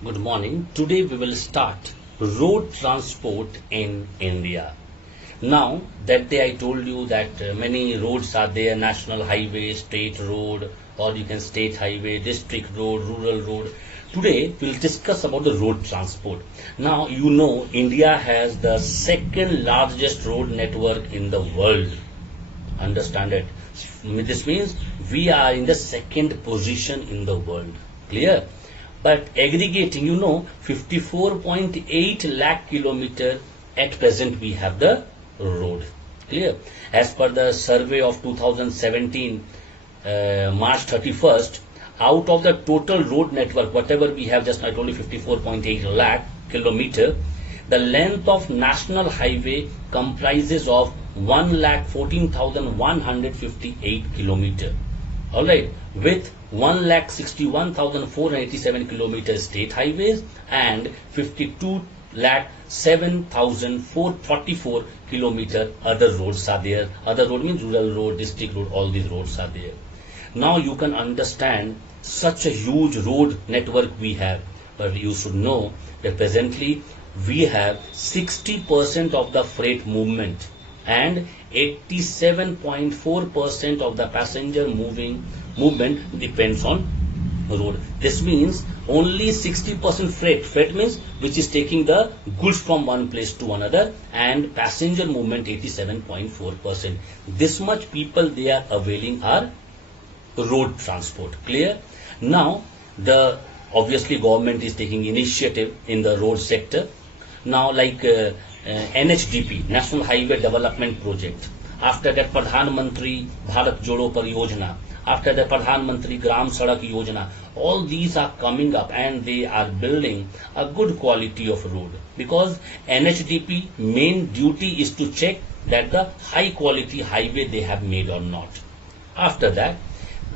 Good morning. Today we will start road transport in India. Now, that day I told you that many roads are there, national highway, state road, or you can state highway, district road, rural road. Today we'll discuss about the road transport. Now, you know India has the second largest road network in the world. Understand it. This means we are in the second position in the world. Clear? But aggregating, 54.8 lakh kilometer at present we have the road. Clear? As per the survey of 2017, March 31st, out of the total road network, whatever we have, just I told you 54.8 lakh kilometer, the length of national highway comprises of 1,14,158 kilometer. Alright, with 1,61,487 kilometers state highways and 52,07,444 kilometer other roads are there. Other road means rural road, district road, all these roads are there. Now you can understand such a huge road network we have, but you should know that presently we have 60% of the freight movement and 87.4% of the passenger movement depends on road. This means only 60% freight. Freight means which is taking the goods from one place to another, and passenger movement 87.4%. This much people they are availing are road transport. Clear? Now the obviously government is taking initiative in the road sector. Now like NHDP, National Highway Development Project. After that, Pradhan Mantri Bharat Jodo Pariyojana. After that, Pradhan Mantri Gram Sadak Yojana. All these are coming up and they are building a good quality of road, because NHDP main duty is to check that the high quality highway they have made or not. After that,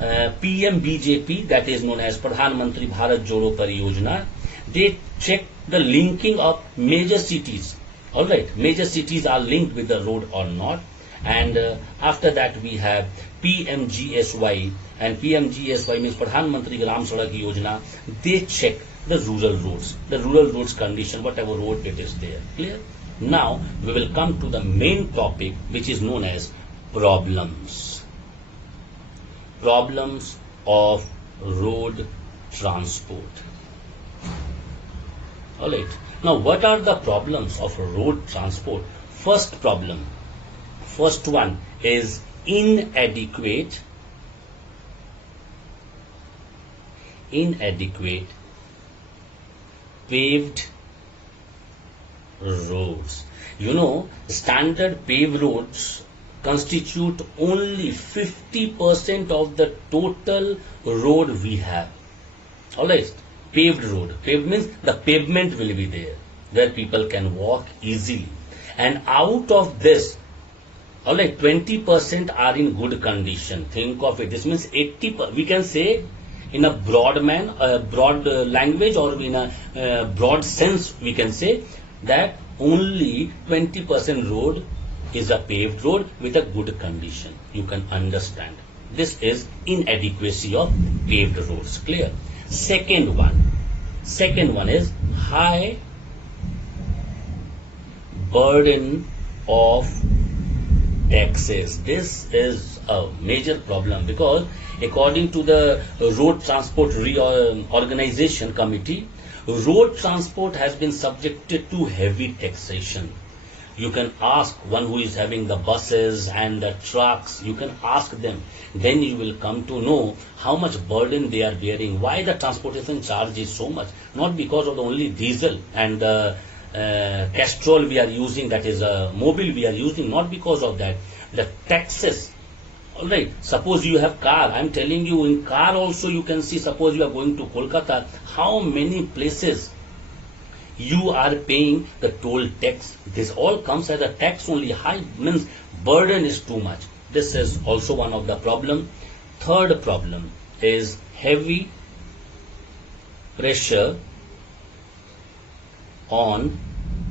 PMBJP, that is known as Pradhan Mantri Bharat Jodo Pariyojana, they check the linking of major cities. Alright, major cities are linked with the road or not. And after that we have PMGSY, and PMGSY means Pradhan Mantri Gram Sadak Yojana. They check the rural roads condition, whatever road it is there. Clear? Now we will come to the main topic, which is known as problems of road transport. Alright. Now, what are the problems of road transport? First one is inadequate paved roads. Standard paved roads constitute only 50% of the total road we have. Alright. Paved road. Paved means the pavement will be there where people can walk easily. And out of this, 20% are in good condition. Think of it. This means 80%. We can say in a broad language, or in a broad sense, we can say that only 20% road is a paved road with a good condition. You can understand. This is inadequacy of paved roads. Clear? Second one is high burden of taxes. This is a major problem, because according to the Road Transport Organization Committee, road transport has been subjected to heavy taxation. You can ask one who is having the buses and the trucks, you can ask them. Then you will come to know how much burden they are bearing. Why the transportation charge is so much? Not because of the only diesel and the castrol we are using, that is mobile we are using, not because of that. The taxes. Alright, suppose you have car. I am telling you, in car also you can see, suppose you are going to Kolkata, how many places you are paying the toll tax. This all comes as a tax only. High means burden is too much. This is also one of the problem. Third problem is heavy pressure on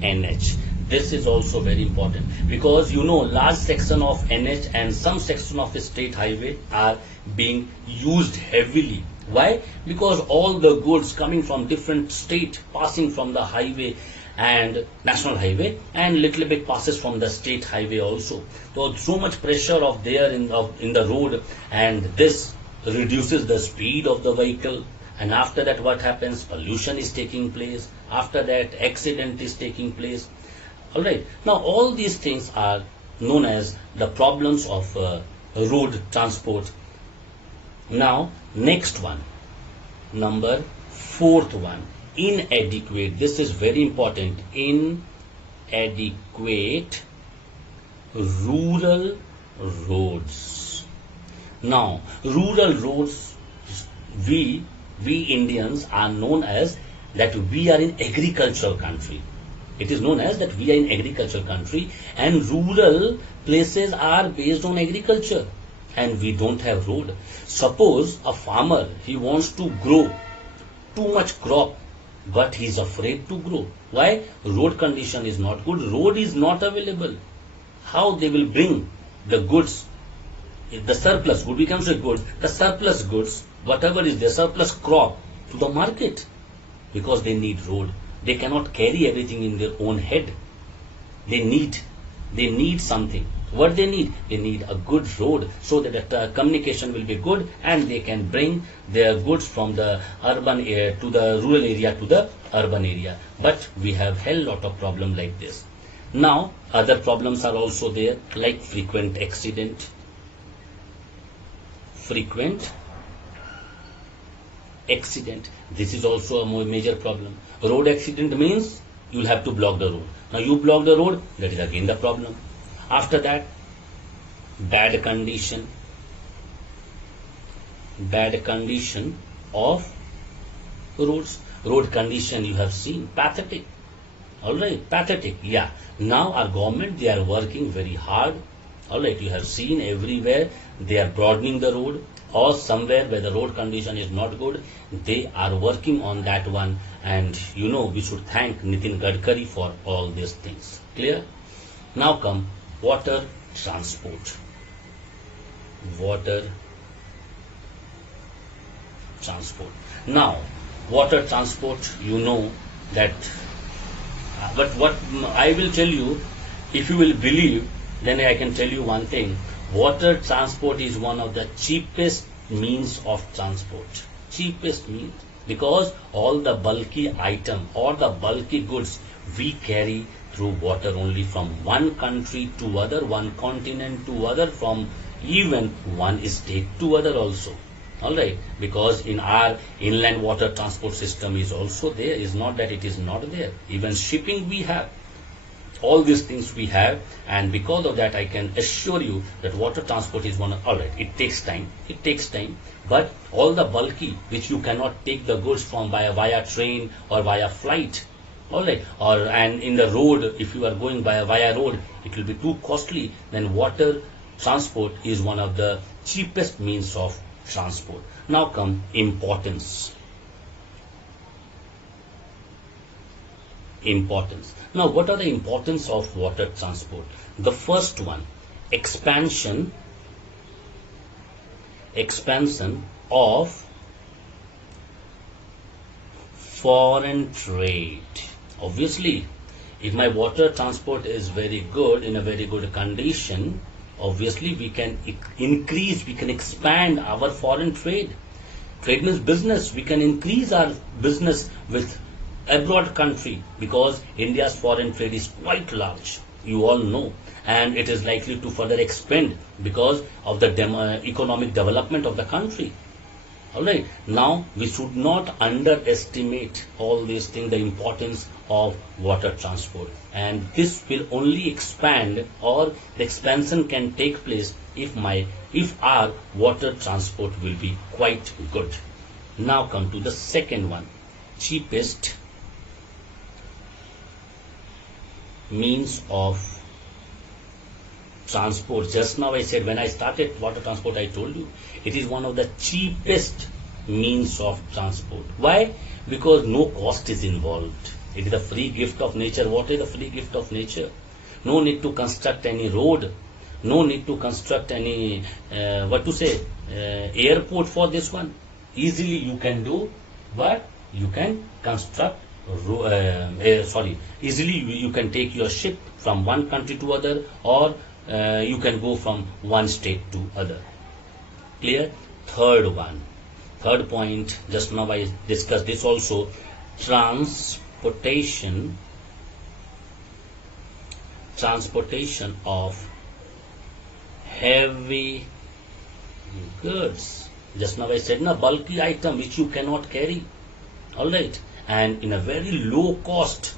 NH. This is also very important, because large section of NH and some section of the state highway are being used heavily Why? Because all the goods coming from different state passing from the highway and national highway, and little bit passes from the state highway also. So much pressure of there in the road, and this reduces the speed of the vehicle. And after that, what happens? Pollution is taking place. After that, accident is taking place. All right. Now, all these things are known as the problems of road transport. Now, next one, number fourth one, inadequate. This is very important. Inadequate rural roads. Now, rural roads, we Indians are known as that we are in agricultural country. It is known as that we are in agricultural country, and rural places are based on agriculture, and we don't have road. Suppose a farmer, he wants to grow too much crop, but he is afraid to grow. Why? Road condition is not good. Road is not available. How they will bring the goods, the surplus good, we can say good, the surplus goods, whatever is the surplus crop, to the market? Because they need road. They cannot carry everything in their own head. They need something. What they need? They need a good road, so that the communication will be good, and they can bring their goods from the urban area to the rural area to the urban area. But we have hell lot of problem like this. Now, other problems are also there, like frequent accident. Frequent accident. This is also a major problem. Road accident means you will have to block the road. Now you block the road, that is again the problem. After that, bad condition of roads. Road condition you have seen, pathetic. Alright, pathetic. Yeah. Now our government, they are working very hard. Alright, you have seen everywhere they are broadening the road, or somewhere where the road condition is not good, they are working on that one. And we should thank Nitin Gadkari for all these things. Clear? Now come water transport. Water transport. Now, water transport, that, but what I will tell you, if you will believe, then I can tell you one thing. Water transport is one of the cheapest means of transport. Cheapest means, because all the bulky item or the bulky goods we carry through water only, from one country to other, one continent to other, from even one state to other also. Alright, because in our inland water transport system is also there. It's not that it is not there. Even shipping we have. All these things we have, and because of that I can assure you that water transport is one of, alright, it takes time, but all the bulky which you cannot take the goods from via train or via flight, alright, and in the road, if you are going via road, it will be too costly. Then water transport is one of the cheapest means of transport. Now come importance. Now, what are the importance of water transport? The first one, expansion of foreign trade. Obviously, if my water transport is very good, in a very good condition, obviously we can increase, we can expand our foreign trade. Trade means business. We can increase our business with abroad country, because India's foreign trade is quite large, you all know, and it is likely to further expand because of the economic development of the country. Alright, now we should not underestimate all these things, the importance of water transport, and this will only expand, or the expansion can take place if our water transport will be quite good. Now come to the second one, cheapest means of transport. Just now I said, when I started water transport, I told you it is one of the cheapest means of transport. Why? Because no cost is involved. It is a free gift of nature. What is the free gift of nature? No need to construct any road, no need to construct any airport for this one. easily you can do, but you can construct easily you can take your ship from one country to other, or you can go from one state to other. Clear? Third point, just now I discussed this also, transportation of heavy goods. Just now I said, na, bulky item which you cannot carry. All right. And in a very low cost,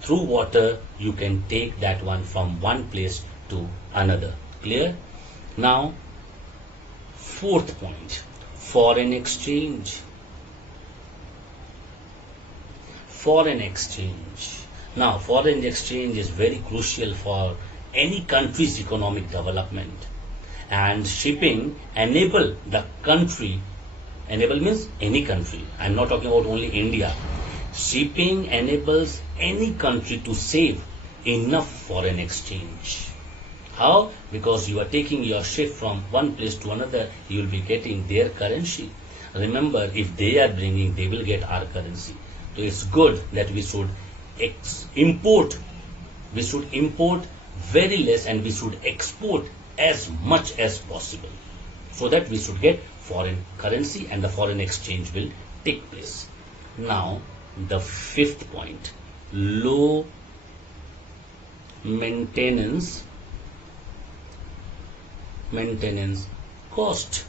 through water, you can take that one from one place to another. Clear? Now, fourth point, foreign exchange. Foreign exchange. Now, foreign exchange is very crucial for any country's economic development. And shipping enable the country, enable means any country. I'm not talking about only India. Shipping enables any country to save enough foreign exchange. How? Because you are taking your ship from one place to another, you will be getting their currency. Remember, if they are bringing, they will get our currency. So it's good that we should import. We should import very less and we should export as much as possible, so that we should get foreign currency and the foreign exchange will take place. Now, the fifth point, low maintenance cost.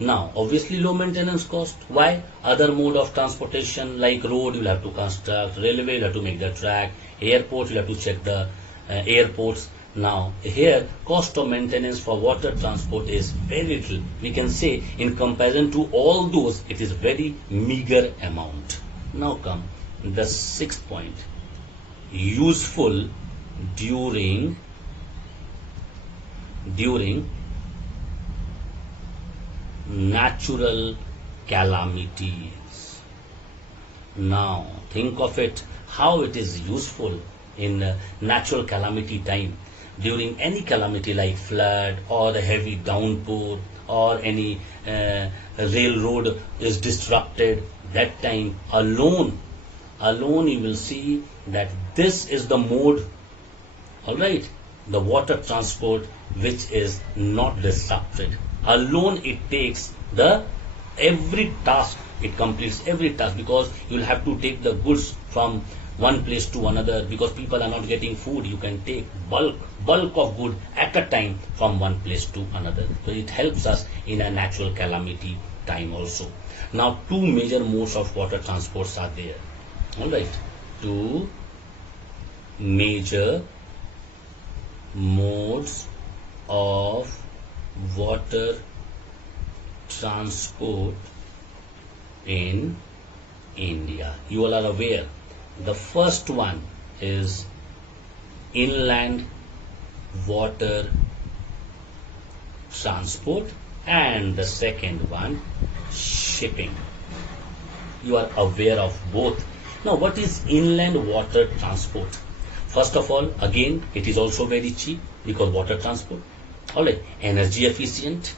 Now, obviously low maintenance cost. Why? Other mode of transportation like road you will have to construct, railway you will have to make the track, airport you will have to check the airports. Now, here cost of maintenance for water transport is very little. We can say in comparison to all those, it is very meager amount. Now come the sixth point, useful during natural calamities. Now, think of it, how it is useful in natural calamity time. During any calamity like flood or a heavy downpour or any railroad is disrupted, that time alone you will see that this is the mode, all right, the water transport which is not disrupted. Alone it takes the every task, it completes every task, because you will have to take the goods from one place to another, because people are not getting food. You can take bulk of good at a time from one place to another. So it helps us in a natural calamity time also. Now, two major modes of water transports are there. All right, two major modes of water transport in India. You all are aware. The first one is inland water transport and the second one shipping. You are aware of both. Now, what is inland water transport? First of all, again, it is also very cheap because water transport, all right, energy efficient,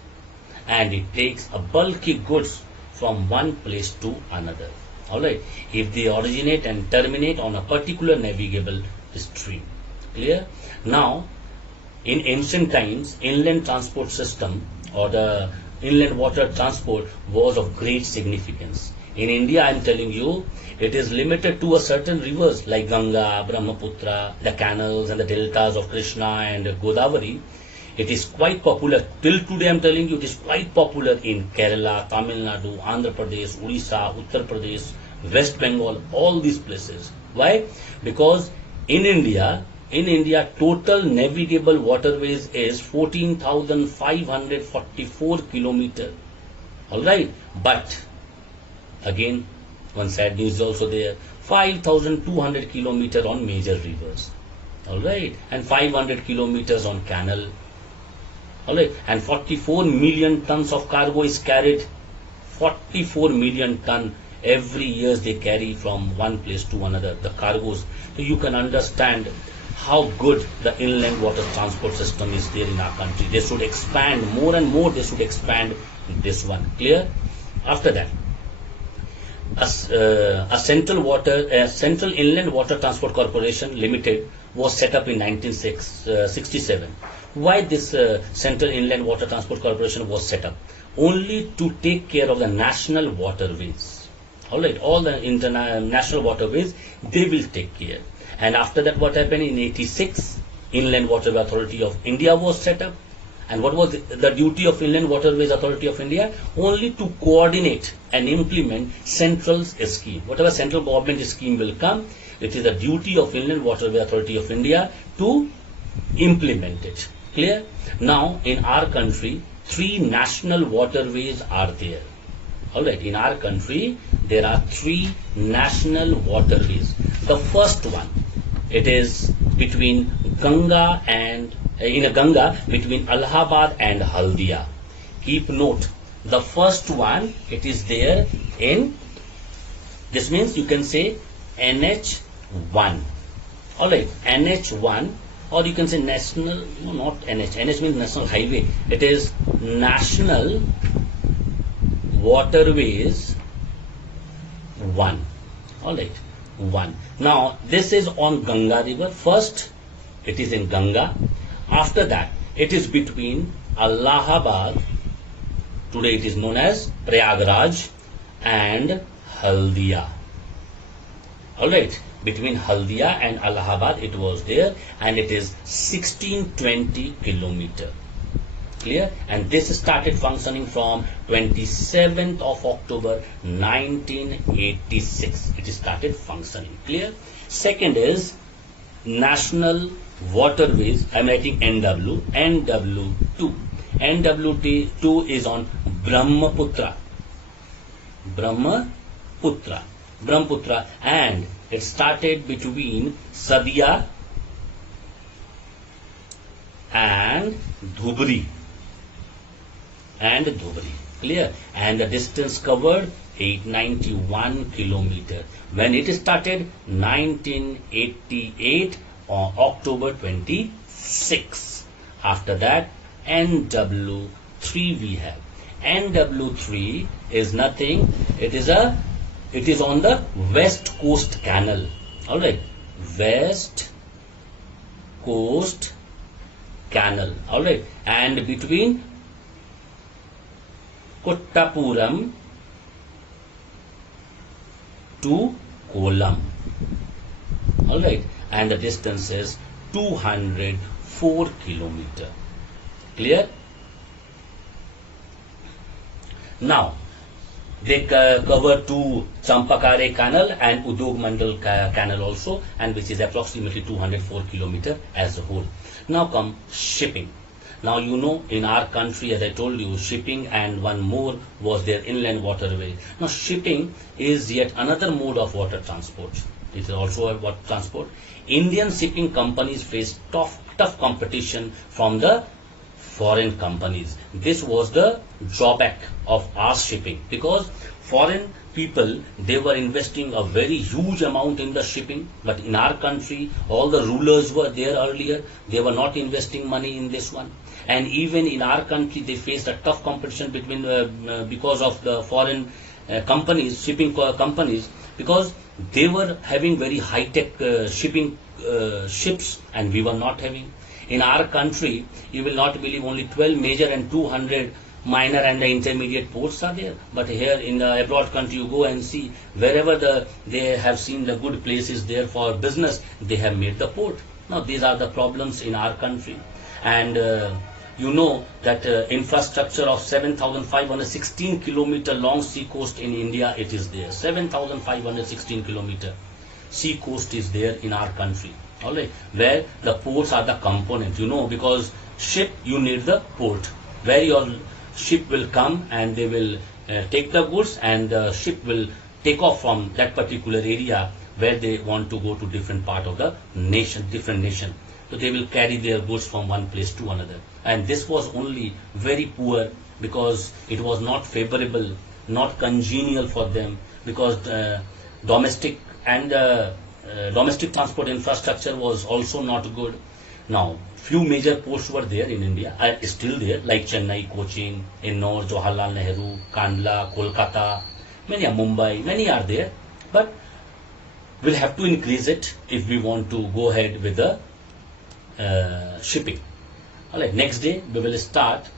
and it takes a bulky goods from one place to another. All right, if they originate and terminate on a particular navigable stream. Clear? Now, in ancient times, inland transport system or the inland water transport was of great significance. In India, I am telling you, it is limited to a certain rivers like Ganga, Brahmaputra, the canals and the deltas of Krishna and Godavari. It is quite popular. Till today, I am telling you, it is quite popular in Kerala, Tamil Nadu, Andhra Pradesh, Odisha, Uttar Pradesh, West Bengal, all these places. Why? Because in India, total navigable waterways is 14,544 kilometers. All right, but again, one sad news is also there: 5,200 kilometers on major rivers. All right, and 500 kilometers on canal. All right, and 44 million tons of cargo is carried. 44 million ton every year they carry from one place to another, the cargoes. So you can understand how good the inland water transport system is there in our country. They should expand more and more. They should expand this one. Clear? After that, a Central Inland Water Transport Corporation Limited was set up in 1967. Why this Central Inland Water Transport Corporation was set up? Only to take care of the national waterways. All right, all the international waterways, they will take care. And after that, what happened in 86? Inland Water Authority of India was set up. And what was the duty of Inland Waterways Authority of India? Only to coordinate and implement central scheme. Whatever central government scheme will come, it is the duty of Inland Waterway Authority of India to implement it. Clear? Now, in our country, 3 national waterways are there. Alright, in our country, there are 3 national waterways. The first one, it is between Ganga between Allahabad and Haldia. Keep note, the first one, it is there in, this means you can say NH1. Alright, NH1, or you can say national, no, not NH. NH means national highway. It is National Waterways 1. Alright, 1. Now, this is on Ganga river. First, it is in Ganga. After that, it is between Allahabad, today it is known as Prayagraj, and Haldia. Alright, between Haldia and Allahabad it was there, and it is 1620 kilometer. Clear? And this started functioning from 27th of October 1986. It started functioning. Clear? Second is National Waterways. I am writing NW. NW2. NW2 is on Brahmaputra. Brahmaputra, and it started between Sadia and Dhubri. Clear? And the distance covered 891 kilometer. When it started, 1988 on October 26. After that, NW3 we have. NW3 is nothing. It is on the West Coast Canal. All right, West Coast Canal. All right, and between Kottapuram to Kollam. All right, and the distance is 204 kilometer. Clear? Now, they cover to Champakare Canal and Udog Mandal Canal also, and which is approximately 204 kilometer as a whole. Now come shipping. Now you know, in our country, as I told you, shipping and one more was their inland waterway. Now shipping is yet another mode of water transport. It is also a water transport. Indian shipping companies face tough competition from the foreign companies. This was the drawback of our shipping, because foreign people, they were investing a very huge amount in the shipping, but in our country, all the rulers were there earlier, they were not investing money in this one. And even in our country, they faced a tough competition between because of the foreign companies, shipping companies, because they were having very high-tech shipping ships, and we were not having. In our country, you will not believe, only 12 major and 200 minor and the intermediate ports are there. But here in the abroad country, you go and see, wherever they have seen the good places there for business, they have made the port. Now these are the problems in our country. And you know that infrastructure of 7,516 kilometer long sea coast in India, it is there. 7,516 kilometer sea coast is there in our country. All right, where the ports are the component, you know, because ship, you need the port where your ship will come and they will take the goods, and the ship will take off from that particular area where they want to go to different part of the nation, different nation. So they will carry their goods from one place to another. And this was only very poor, because it was not favorable, not congenial for them, because domestic transport infrastructure was also not good. Now, few major ports were there in India, are still there, like Chennai, Cochin, Ennore, Jawaharlal Nehru, Kandla, Kolkata. Many are Mumbai, many are there, but we'll have to increase it if we want to go ahead with the shipping. All right, next day we will start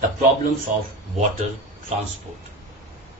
the problems of water transport.